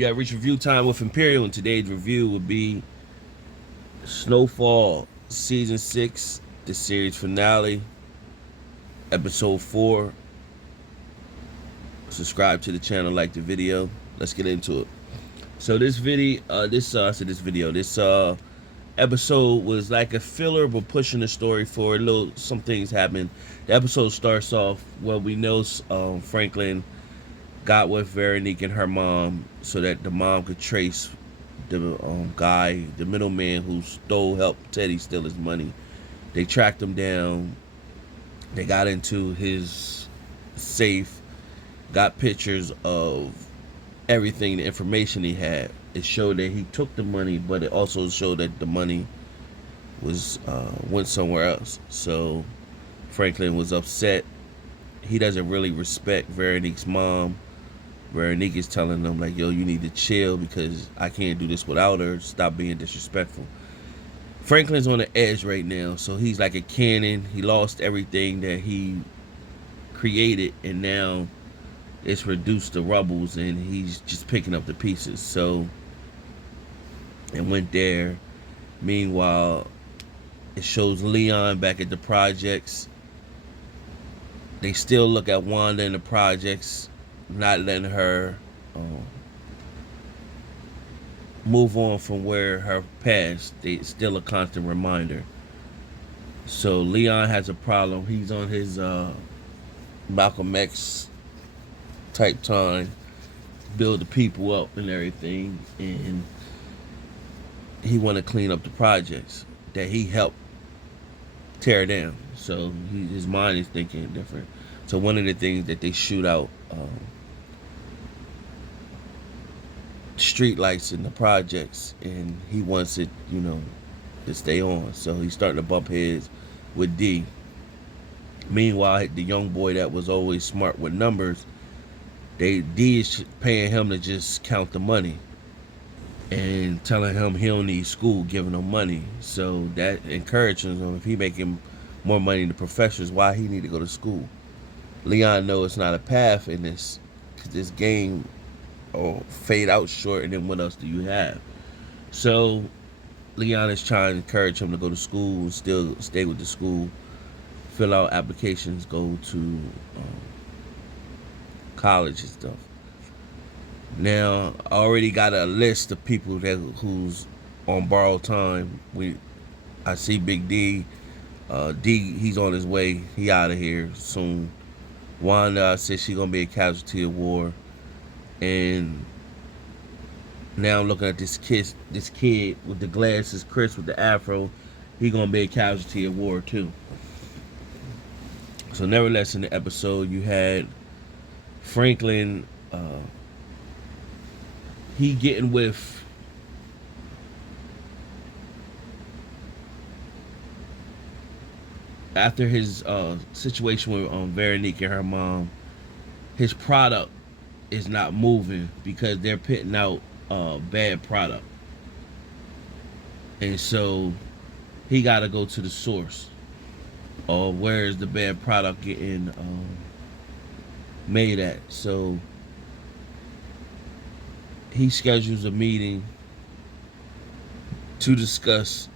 You got reach review time with Imperial, and today's review will be Snowfall Season 6, the series finale, Episode 4. Subscribe to the channel, like the video. Let's get into it. So this video, this episode was like a filler, but pushing the story forward. Some things happen. The episode starts off well. We know Franklin got with Veronique and her mom so that the mom could trace the guy, the middleman who helped Teddy steal his money. They tracked him down. They got into his safe, got pictures of everything, the information he had. It showed that he took the money, but it also showed that the money was went somewhere else. So Franklin was upset. He doesn't really respect Veronique's mom. Veronique is telling them like, yo, you need to chill because I can't do this without her. Stop being disrespectful. Franklin's on the edge right now, so he's like a cannon. He lost everything that he created, and now it's reduced to rubbles, and he's just picking up the pieces. So it went there. Meanwhile, it shows Leon back at the projects. They still look at Wanda in the projects, not letting her move on from where her past. It's still a constant reminder. So Leon has a problem. He's on his Malcolm X type time, build the people up and everything, and he want to clean up the projects that he helped tear down. So his mind is thinking different. So one of the things that they shoot out street lights in the projects, and he wants it, to stay on. So he's starting to bump heads with D. Meanwhile, the young boy that was always smart with numbers, D is paying him to just count the money and telling him he don't need school, giving him money. So that encourages him. If he making more money than the professors, why he need to go to school? Leon knows it's not a path in this game, or fade out short, and then what else do you have? So Leon is trying to encourage him to go to school and still stay with the school, fill out applications, go to college and stuff. Now I already got a list of people who's on borrowed time. I see Big D. D, he's on his way. He out of here soon. Wanda says she's gonna be a casualty of war. And now I'm looking at this kid with the glasses, Chris with the afro. He gonna be a casualty of war too. So nevertheless, in the episode, you had Franklin. He getting with after his situation with Veronique and her mom. His product is not moving because they're putting out bad product, and so he got to go to the source, or where is the bad product getting made at. So he schedules a meeting to discuss,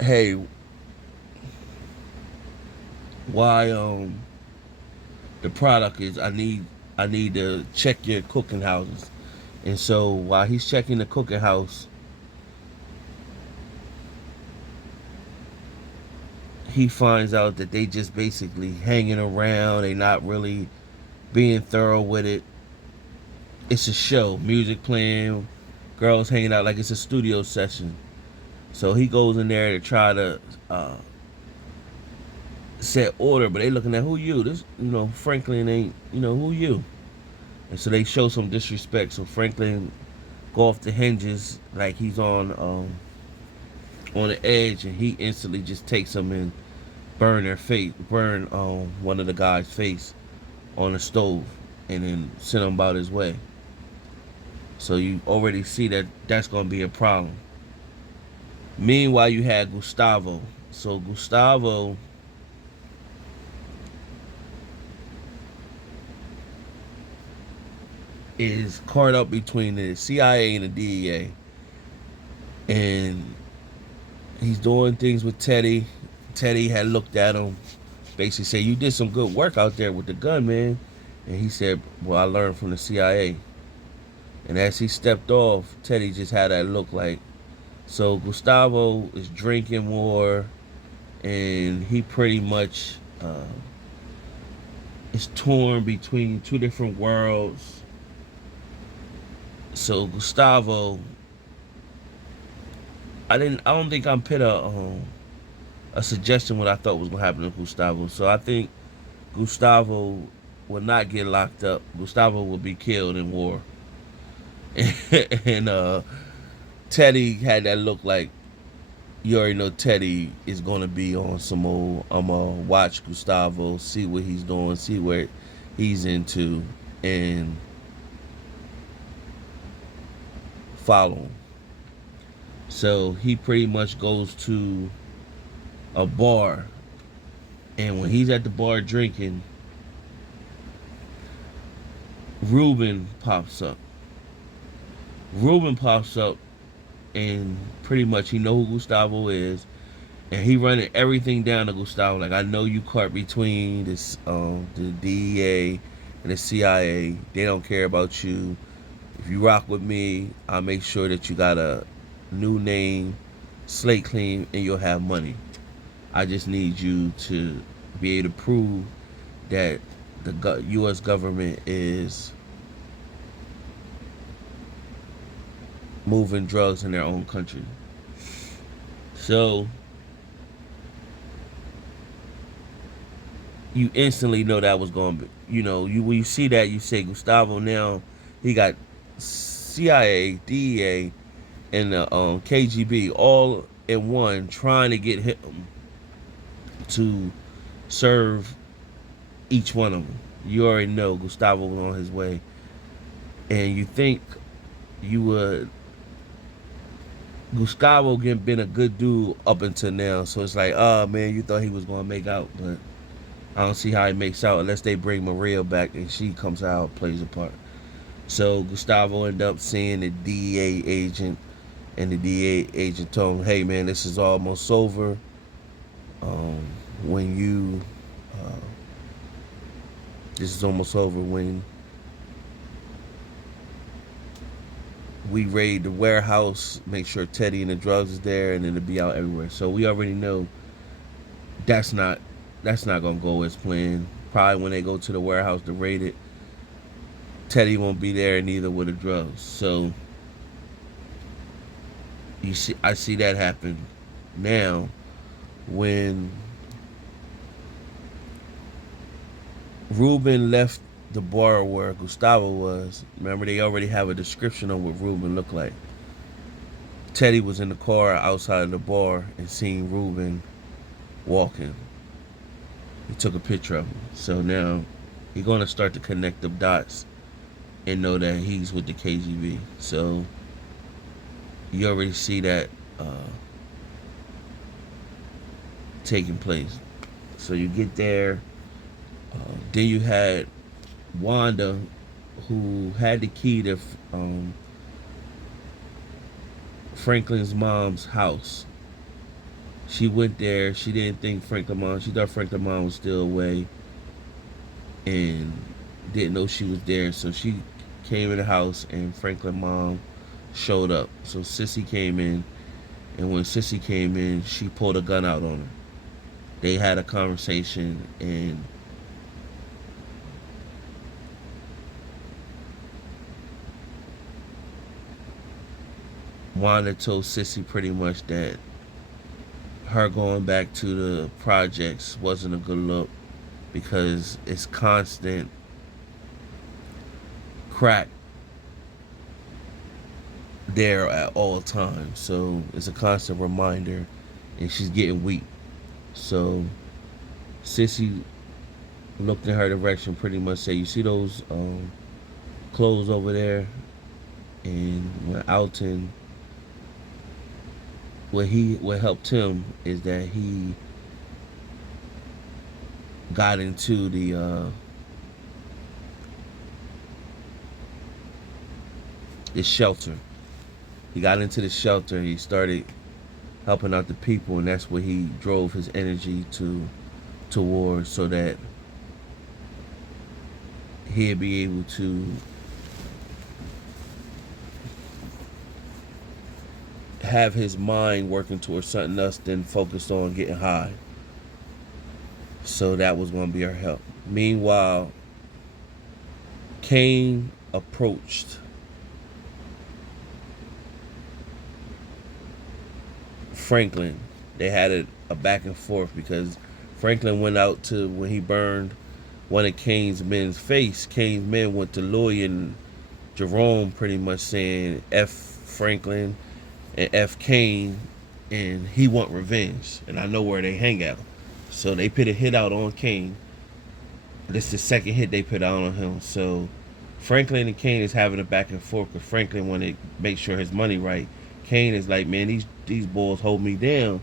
hey, why the product is, I need to check your cooking houses. And so while he's checking the cooking house, he finds out that they just basically hanging around. They not really being thorough with it. It's a show, music playing, girls hanging out like it's a studio session. So he goes in there to try to set order, but they looking at, who you? This, Franklin ain't, who you? And so they show some disrespect. So Franklin go off the hinges like he's on the edge, and he instantly just takes them and burn one of the guy's face on the stove, and then send him about his way. So you already see that that's gonna be a problem. Meanwhile, you had Gustavo. So Gustavo is caught up between the CIA and the DEA, and he's doing things with Teddy. Teddy had looked at him, basically said, "You did some good work out there with the gun, man." And he said, "Well, I learned from the CIA." And as he stepped off, Teddy just had that look like. So Gustavo is drinking more, and he pretty much is torn between two different worlds. So Gustavo, I don't think I put a suggestion what I thought was gonna happen to Gustavo. So I think Gustavo will not get locked up. Gustavo will be killed in war. And Teddy had that look like, you already know Teddy is gonna be on some old. I'm gonna watch Gustavo, see what he's doing, see what he's into, and follow him. So he pretty much goes to a bar, and when he's at the bar drinking, Ruben pops up. Ruben pops up, and pretty much he know who Gustavo is, and he running everything down to Gustavo. Like, I know you caught between this the DEA and the CIA. They don't care about you. If you rock with me, I'll make sure that you got a new name, slate clean, and you'll have money. I just need you to be able to prove that the U.S. government is moving drugs in their own country. So you instantly know that was going to be, when you see that, you say Gustavo now, he got CIA, DEA, and the KGB all in one trying to get him to serve each one of them. You already know Gustavo was on his way. And you think you would. Gustavo been a good dude up until now, so it's like, oh man, you thought he was gonna make out, but I don't see how he makes out unless they bring Maria back and she comes out, plays a part. So Gustavo ended up seeing the DEA agent, and the DEA agent told him, "Hey man, this is almost over. When you, this is almost over when we raid the warehouse, make sure Teddy and the drugs is there, and then it'll be out everywhere." So we already know that's not gonna go as planned. Probably when they go to the warehouse to raid it, Teddy won't be there, and neither will the drugs. So I see that happen now when Ruben left the bar where Gustavo was. Remember, they already have a description of what Ruben looked like. Teddy was in the car outside of the bar and seen Ruben walking. He took a picture of him. So now he's going to start to connect the dots and know that he's with the KGB. So you already see that taking place. So you get there. Then you had Wanda, who had the key to Franklin's mom's house. She went there. She didn't think she thought Franklin's mom was still away and didn't know she was there. So she came in the house, and Franklin's mom showed up. So Sissy came in, and when Sissy came in, she pulled a gun out on her. They had a conversation, and Wanda told Sissy pretty much that her going back to the projects wasn't a good look because it's constant crack there at all times. So it's a constant reminder, and she's getting weak. So Sissy looked in her direction, pretty much said, "You see those clothes over there?" And when Alton, what helped him is that he got into the this shelter. He got into the shelter. He started helping out the people, and that's where he drove his energy towards, so that he'd be able to have his mind working towards something else than focused on getting high. So that was going to be our help. Meanwhile, Kane approached Franklin. They had a back and forth because Franklin went out to, when he burned one of Kane's men's face, Kane's men went to Louis and Jerome pretty much saying F Franklin and F Kane, and he want revenge, and I know where they hang out. So they put a hit out on Kane. This is the second hit they put out on him. So Franklin and Kane is having a back and forth because Franklin want to make sure his money right. Kane is like, man, these boys hold me down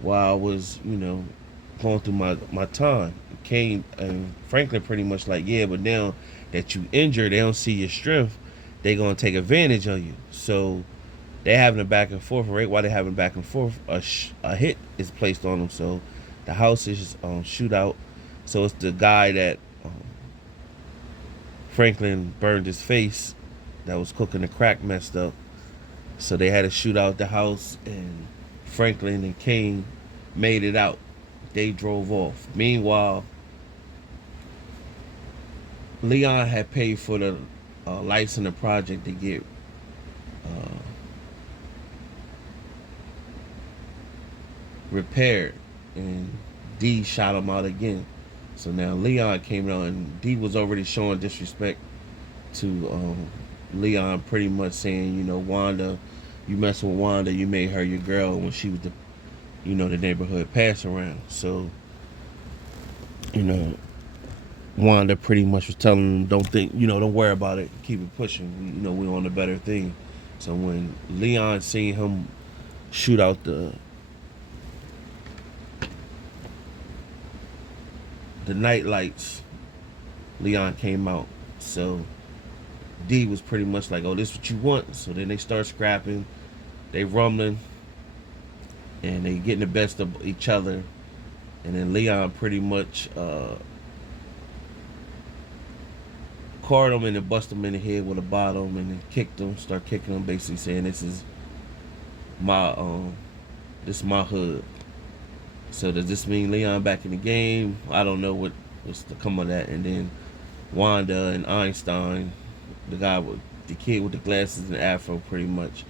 while I was, going through my time. Kane and Franklin pretty much like, yeah, but now that you injured, they don't see your strength, they gonna take advantage of you. So they having a back and forth. Right while they having a back and forth, a hit is placed on them. So the house is shootout. So it's the guy that Franklin burned his face that was cooking the crack messed up. So they had to shoot out the house, and Franklin and Kane made it out. They drove off. Meanwhile, Leon had paid for the lights in the project to get repaired, and D shot him out again. So now Leon came out, and D was already showing disrespect to Leon, pretty much saying, Wanda, you messing with Wanda, you made her your girl when she was the neighborhood pass around. So, Wanda pretty much was telling him, don't worry about it, keep it pushing. We're on a better thing. So when Leon seen him shoot out the night lights, Leon came out. So D was pretty much like, oh, this what you want? So then they start scrapping, they rumbling, and they getting the best of each other. And then Leon pretty much caught him and then busted him in the head with a bottle, and then kicked him, start kicking him, basically saying, this is my hood. So does this mean Leon back in the game? I don't know what's to come of that. And then Wanda and Einstein, the kid with the glasses and the afro, pretty much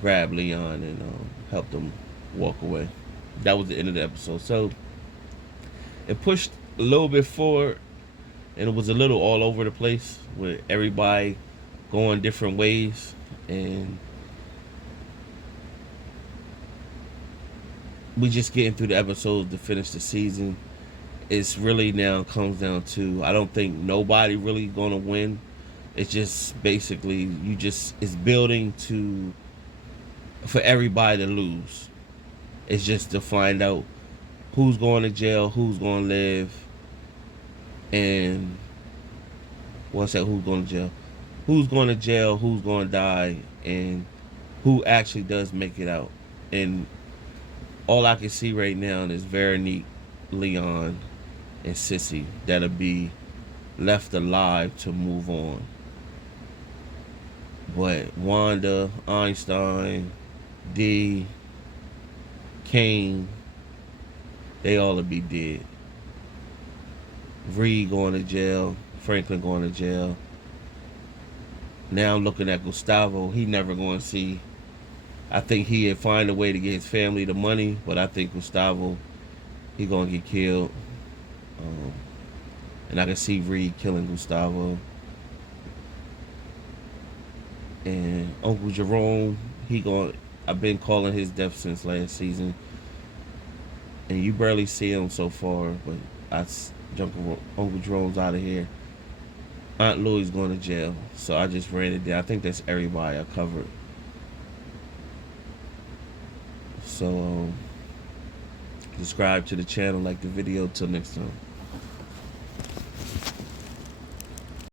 grabbed Leon and helped him walk away. That was the end of the episode. So it pushed a little bit forward, and it was a little all over the place with everybody going different ways, and we just getting through the episodes to finish the season. It's really now comes down to, I don't think nobody really gonna win. It's just basically it's building for everybody to lose. It's just to find out who's going to jail, who's going to live, and what's that? Who's going to jail? Who's going to jail? Who's going to die? And who actually does make it out? And all I can see right now is Veronique, Leon, and Sissy that'll be left alive to move on. But Wanda, Einstein, D, Kane, they all will be dead. Reed going to jail, Franklin going to jail. Now I'm looking at Gustavo. He never going to see. I think he'd find a way to get his family the money, but I think Gustavo, he going to get killed. And I can see Reed killing Gustavo. And Uncle Jerome, I've been calling his death since last season. And you barely see him so far, but Uncle Jerome's out of here. Aunt Louie's going to jail, so I just ran it down. I think that's everybody I covered. So, subscribe to the channel, like the video. Till next time.